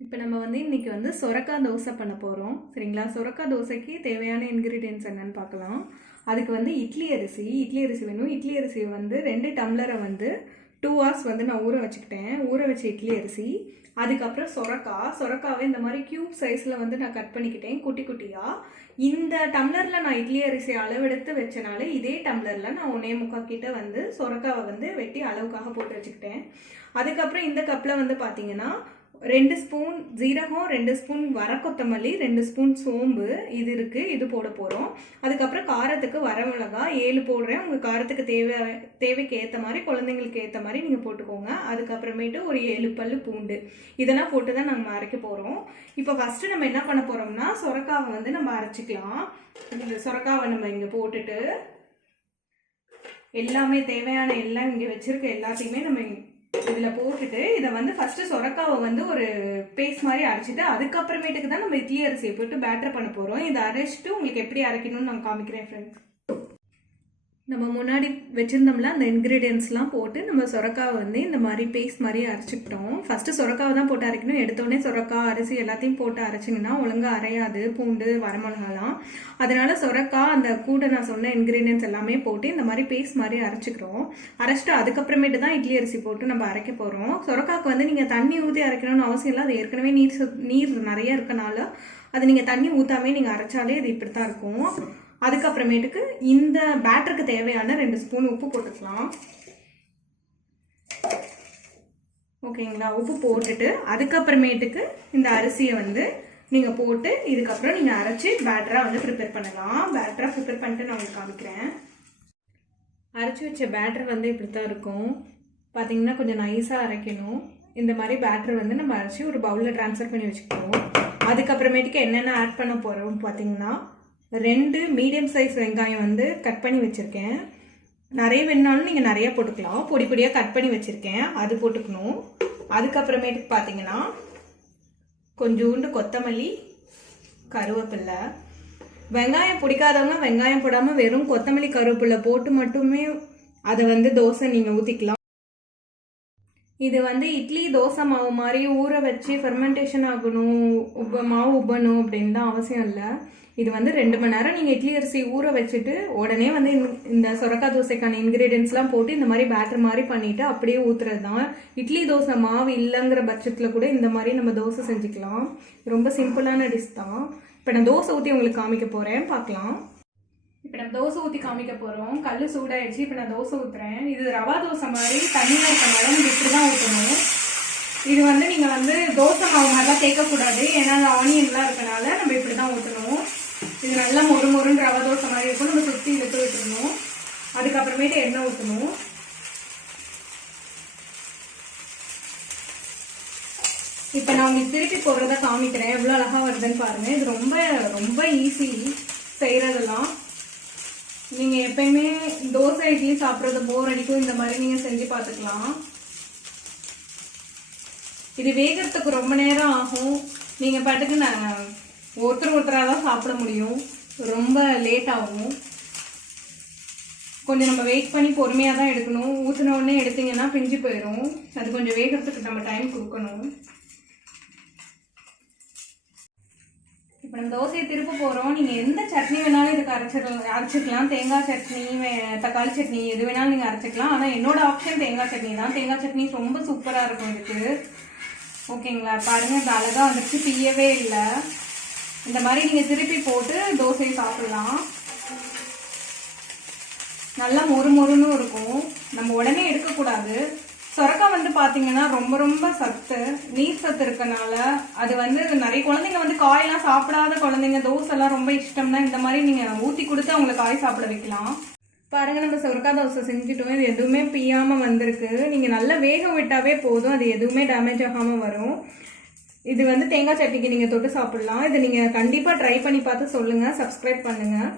இப்போ நம்ம வந்து இன்றைக்கி வந்து சொரக்காய் தோசை பண்ண போகிறோம். சரிங்களா? சொரக்காய் தோசைக்கு தேவையான இன்க்ரீடியன்ட்ஸ் என்னென்னு பார்க்கலாம். அதுக்கு வந்து இட்லி அரிசி வேணும். இட்லி அரிசி வந்து 2 டம்ளரை வந்து 2 hours வந்து நான் ஊற வச்சுக்கிட்டேன். ஊற வச்ச இட்லி அரிசி. அதுக்கப்புறம் சொரக்காவை இந்த மாதிரி க்யூப் சைஸில் வந்து நான் கட் பண்ணிக்கிட்டேன் குட்டி குட்டியாக. இந்த டம்ளரில் நான் இட்லி அரிசி அளவெடுத்து வச்சனால இதே டம்ளரில் நான் 1.25 கிட்ட வந்து சொரக்காவை வந்து வெட்டி அளவுக்காக போட்டு வச்சுக்கிட்டேன். அதுக்கப்புறம் இந்த கப்பில் வந்து பார்த்தீங்கன்னா 2 ஸ்பூன் ஜீரகம், 2 ஸ்பூன் வரக்கொத்தமல்லி, 2 ஸ்பூன் சோம்பு இது இருக்குது. இது போட போகிறோம். அதுக்கப்புறம் காரத்துக்கு வரமிளகா 7 போடுறேன். உங்கள் காரத்துக்கு தேவைக்கு ஏற்ற மாதிரி, குழந்தைங்களுக்கு ஏற்ற மாதிரி நீங்கள் போட்டுக்கோங்க. அதுக்கப்புறமேட்டு ஒரு 7 பல்லு பூண்டு இதெல்லாம் போட்டு தான் நம்ம அரைக்க போகிறோம். இப்போ ஃபஸ்ட்டு நம்ம என்ன பண்ண போகிறோம்னா சொரக்காவை வந்து நம்ம அரைச்சிக்கலாம். இந்த சொரக்காவை நம்ம இங்கே போட்டுட்டு எல்லாமே தேவையான எல்லாம் இங்கே வச்சுருக்க எல்லாத்தையுமே நம்ம இதில் போட்டுட்டு இதை வந்து ஃபஸ்ட்டு சொரக்காவை வந்து ஒரு பேஸ்ட் மாதிரி அரைச்சிட்டு அதுக்கப்புறமேட்டுக்கு தான் நம்ம இட்லி அரிசியை போட்டு பேட்டர் பண்ண போகிறோம். இதை அரைச்சிட்டு உங்களுக்கு எப்படி அரைக்கணும்னு நான் காமிக்கிறேன் ஃப்ரெண்ட்ஸ். நம்ம முன்னாடி வச்சுருந்தோம்ல அந்த இன்க்ரீடியன்ஸ்லாம் போட்டு நம்ம சொரக்காவை வந்து இந்த மாதிரி பேஸ்ட் மாதிரி அரைச்சிக்கிட்டோம். ஃபஸ்ட்டு சொரக்காவை தான் போட்டு அரைக்கணும். எடுத்தோடனே சொரக்காய் அரிசி எல்லாத்தையும் போட்டு அரைச்சிங்கன்னா ஒழுங்காக அரையாது, பூண்டு வரமிளகாலாம். அதனால் சொரக்காய் அந்த கூட நான் சொன்ன இன்க்ரீடியன்ஸ் எல்லாமே போட்டு இந்த மாதிரி பேஸ்ட் மாதிரி அரைச்சிக்கிறோம். அரைச்சிட்டு அதுக்கப்புறமேட்டு தான் இட்லி அரிசி போட்டு நம்ம அரைக்க போகிறோம். சொரக்காய்க்கு வந்து நீங்கள் தண்ணி ஊற்றி அரைக்கணும்னு அவசியம் இல்லை. அது ஏற்கனவே நீர் நிறைய இருக்கனால அது நீங்கள் தண்ணி ஊற்றாமே நீங்கள் அரைச்சாலே அது இப்படி தான் இருக்கும். அதுக்கப்புறமேட்டுக்கு இந்த பேட்டருக்கு தேவையான 2 ஸ்பூன் உப்பு போட்டுக்கலாம். ஓகேங்களா? உப்பு போட்டுட்டு அதுக்கப்புறமேட்டுக்கு இந்த அரிசியை வந்து நீங்கள் போட்டு இதுக்கப்புறம் நீங்கள் அரைச்சி பேட்டராக வந்து ப்ரிப்பேர் பண்ணலாம். பேட்டராக ப்ரிப்பேர் பண்ணிட்டு நான் உங்களுக்கு காமிக்கிறேன். அரைச்சி வச்ச பேட்டர் வந்து இப்படி தான் இருக்கும். பார்த்தீங்கன்னா கொஞ்சம் நைஸாக அரைக்கணும். இந்த மாதிரி பேட்டர் வந்து நம்ம அரைச்சி ஒரு பவுலில் ட்ரான்ஸ்ஃபர் பண்ணி வச்சுக்கிட்டோம். அதுக்கப்புறமேட்டுக்கு என்னென்ன ஆட் பண்ண போகிறோம் பார்த்தீங்கன்னா 2 மீடியம் சைஸ் வெங்காயம் வந்து கட் பண்ணி வச்சுருக்கேன். நிறைய வேணுனாலும் நீங்கள் நிறையா போட்டுக்கலாம். பொடி பொடியாக கட் பண்ணி வச்சுருக்கேன், அது போட்டுக்கணும். அதுக்கப்புறமேட்டுக்கு பார்த்தீங்கன்னா கொஞ்சோண்டு கொத்தமல்லி, கருவேப்பில்லை. வெங்காயம் பிடிக்காதவங்க வெங்காயம் போடாமல் வெறும் கொத்தமல்லி கருவேப்பில்லை போட்டு மட்டுமே அதை வந்து தோசை நீங்கள் ஊற்றிக்கலாம். இது வந்து இட்லி தோசை மாவு மாதிரி ஊற வச்சு ஃபெர்மெண்டேஷன் ஆகணும், மாவு உப்பணும் அப்படின்னு தான் அவசியம் இல்லை. இது வந்து 2 மணி நேரம் நீங்கள் இட்லி அரிசி ஊற வச்சுட்டு உடனே வந்து இந்த சொரக்காய் தோசைக்கான இன்க்ரீடியன்ஸ்லாம் போட்டு இந்த மாதிரி பேட்டர் மாதிரி பண்ணிவிட்டு அப்படியே ஊற்றுறது தான். இட்லி தோசை மாவு இல்லைங்கிற பட்சத்தில் கூட இந்த மாதிரி நம்ம தோசை செஞ்சுக்கலாம். ரொம்ப சிம்பிளான டிஷ் தான். இப்போ நான் தோசை ஊற்றி உங்களுக்கு காமிக்க போகிறேன், பார்க்கலாம். இப்போ நம்ம தோசை ஊற்றி காமிக்க போகிறோம். கல் சூடாயிடுச்சு. இப்போ நான் தோசை ஊற்றுறேன். இது ரவா தோசை மாதிரி தண்ணியாக இருக்கனால நம்ம இப்படி தான் ஊற்றணும். இது வந்து நீங்கள் வந்து தோசை மாவு மாதிரிலாம் தேய்க்கக்கூடாது. ஏன்னா ஆனியன்லாம் இருக்கனால நம்ம இப்படி தான் ஊற்றணும். இது நல்லா மொறுன்னு ரவா தோசை மாதிரி இருக்கும். நம்ம சுற்றி இழுத்து விட்டுருணும். அதுக்கப்புறமேட்டு எண்ணெய் ஊற்றணும். இப்போ நான் உங்களுக்கு திருப்பி போடுறத காமிக்கிறேன். எவ்வளோ அழகாக வருதுன்னு பாருங்கள். இது ரொம்ப ரொம்ப ஈஸி செய்கிறதெல்லாம். நீங்கள் எப்பயுமே தோசை இட்லி சாப்பிட்றது போர் அடிக்கும், இந்த மாதிரி நீங்கள் செஞ்சு பார்த்துக்கலாம். இது வேகிறதுக்கு ரொம்ப நேரம் ஆகும். நீங்கள் பாட்டுக்கு நான் ஒருத்தராக தான் சாப்பிட முடியும். ரொம்ப லேட் ஆகும். கொஞ்சம் நம்ம வெயிட் பண்ணி பொறுமையாக தான் எடுக்கணும். ஊற்றின உடனே எடுத்தீங்கன்னா பிஞ்சு போயிடும். அது கொஞ்சம் வேகிறதுக்கு நம்ம டைம் கொடுக்கணும். இப்போ நம்ம தோசையை திருப்ப போகிறோம். நீங்கள் எந்த சட்னி வேணாலும் இதுக்கு அரைச்சிக்கலாம். தேங்காய் சட்னி, தக்காளி சட்னி எது வேணாலும் நீங்கள் அரைச்சிக்கலாம். ஆனால் என்னோட ஆப்ஷன் தேங்காய் சட்னி தான். தேங்காய் சட்னி ரொம்ப சூப்பராக இருக்கும் இதுக்கு. ஓகேங்களா? பாருங்கள், இது அழகாக வந்துருச்சு, பியவே இல்லை. இந்த மாதிரி நீங்கள் திருப்பி போட்டு தோசையை சாப்பிடலாம். நல்லா மொறுன்னு இருக்கும். நம்ம உடனே எடுக்கக்கூடாது. சொரக்காய் வந்து பார்த்தீங்கன்னா ரொம்ப ரொம்ப சத்து, நீர் சத்து இருக்கனால அது வந்து நிறைய குழந்தைங்க வந்து காயெல்லாம் சாப்பிடாத குழந்தைங்க தோசைலாம் ரொம்ப இஷ்டம்னா இந்த மாதிரி நீங்கள் ஊற்றி கொடுத்து அவங்களை காய் சாப்பிட வைக்கலாம். பாருங்கள், நம்ம சொரக்காய் தோசை செஞ்சுட்டோம். இது எதுவுமே பிய்யாமல் வந்திருக்கு. நீங்கள் நல்லா வேக விட்டாவே போதும், அது எதுவுமே டேமேஜ் ஆகாமல் வரும். இது வந்து தேங்காய் சட்னிக்கு நீங்கள் தொட்டு சாப்பிடலாம். இதை நீங்கள் கண்டிப்பாக ட்ரை பண்ணி பார்த்து சொல்லுங்கள். சப்ஸ்கிரைப் பண்ணுங்கள்.